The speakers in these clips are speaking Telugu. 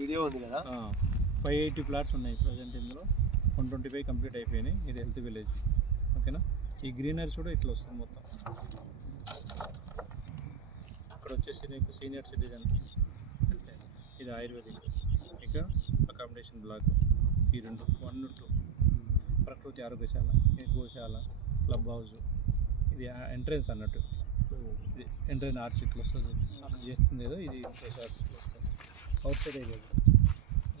వీడియో ఉంది కదా. 580 ప్లాట్స్ ఉన్నాయి ప్రజెంట్. ఇందులో 125 కంప్లీట్ అయిపోయినాయి. ఇది హెల్త్ విలేజ్. ఓకేనా. ఈ గ్రీనరీస్ కూడా ఇట్లా వస్తుంది మొత్తం. ఇక్కడ వచ్చేసి నీకు సీనియర్ సిటిజన్ హెల్త్, ఇది ఆయుర్వేదిక్. ఇక అకామిడేషన్ బ్లాక్. ఈ 2 1 2 ప్రకృతి ఆరోగ్యశాల, ఇది గోశాల, క్లబ్ హౌస్. ఇది ఎంట్రెన్స్ అన్నట్టు. ఇది ఎంట్రెన్స్ ఆర్చ్ ఇట్లా వస్తుంది. అక్కడ చేస్తుంది ఏదో ఇది ఆర్చ్ ఇట్లా వస్తుంది. అవుట్ సైడ్ ఏరియా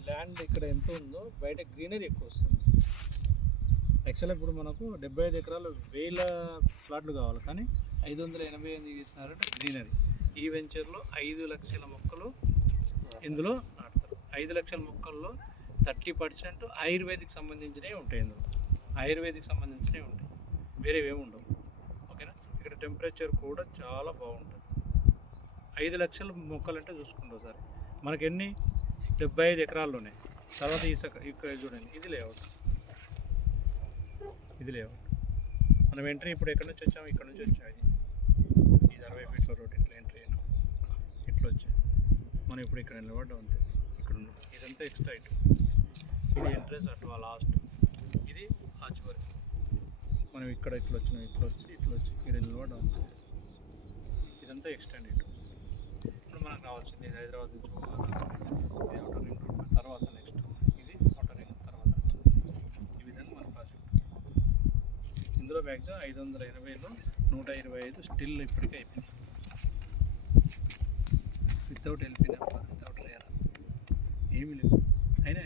ల్యాండ్ ఇక్కడ ఎంత ఉందో బయట గ్రీనరీ ఎక్కువ వస్తుంది. యాక్చువల్గా ఇప్పుడు మనకు 75 ఎకరాలు 1000 ప్లాట్లు కావాలి, కానీ 588 చేసినారంటే గ్రీనరీ. ఈ వెంచర్లో 5 లక్షల మొక్కలు ఇందులో నాటుతారు. 5 లక్షల మొక్కల్లో 30% ఆయుర్వేదిక్ సంబంధించినవి ఉంటాయి. ఇందులో ఆయుర్వేదిక్ సంబంధించినవి ఉంటాయి, వేరేవి ఏమి ఉండవు. ఓకేనా. ఇక్కడ టెంపరేచర్ కూడా చాలా బాగుంటుంది. 5 లక్షల మొక్కలు అంటే చూసుకుంటాం సార్. మనకి ఎన్ని 75 ఎకరాల్లోనే. తర్వాత ఇక్కడ చూడండి, ఇది లేఅవుట్. ఇది లేఅవుట్. మనం ఎంట్రీ ఇప్పుడు ఎక్కడి నుంచి వచ్చాము, ఇక్కడ నుంచి వచ్చాము. ఇది 60 ఫీట్ల రోడ్. ఇట్లా ఎంట్రీ అయినా ఇట్లా వచ్చాయి. మనం ఇప్పుడు ఇక్కడ నిలబడ్డాం అంతే. ఇక్కడ ఉన్నాం. ఇదంతా ఎక్స్ట్రా ఇటు. ఇది ఎంట్రెన్స్ అటు లాస్ట్. ఇది ఆర్చ్ వరకు. మనం ఇక్కడ ఇట్లా వచ్చినాం, ఇట్లా వచ్చి ఇక్కడ నిలబడ్డాం అంతే. ఇదంతా ఎక్స్టెండ్ ఇటు. ఇప్పుడు మనకు కావాల్సింది ఇది హైదరాబాద్ నుంచి ఇది అవుటర్ రింగ్ రోడ్ తర్వాత నెక్స్ట్ ఇది అవుటర్ రింగ్ తర్వాత. ఈ విధంగా మన ప్రాజెక్ట్. ఇందులో మ్యాక్సిమం 580లో 125 స్టిల్ ఇప్పటికే అయిపోయింది. Without LP number, without RERA, ఏమీ లేదు. అయినా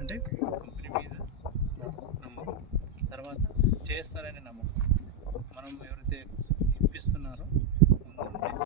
అంటే కంపెనీ మీద నమ్మకం, తర్వాత చేస్తారనే నమ్మకం. మనం ఎవరైతే ఇప్పిస్తున్నారో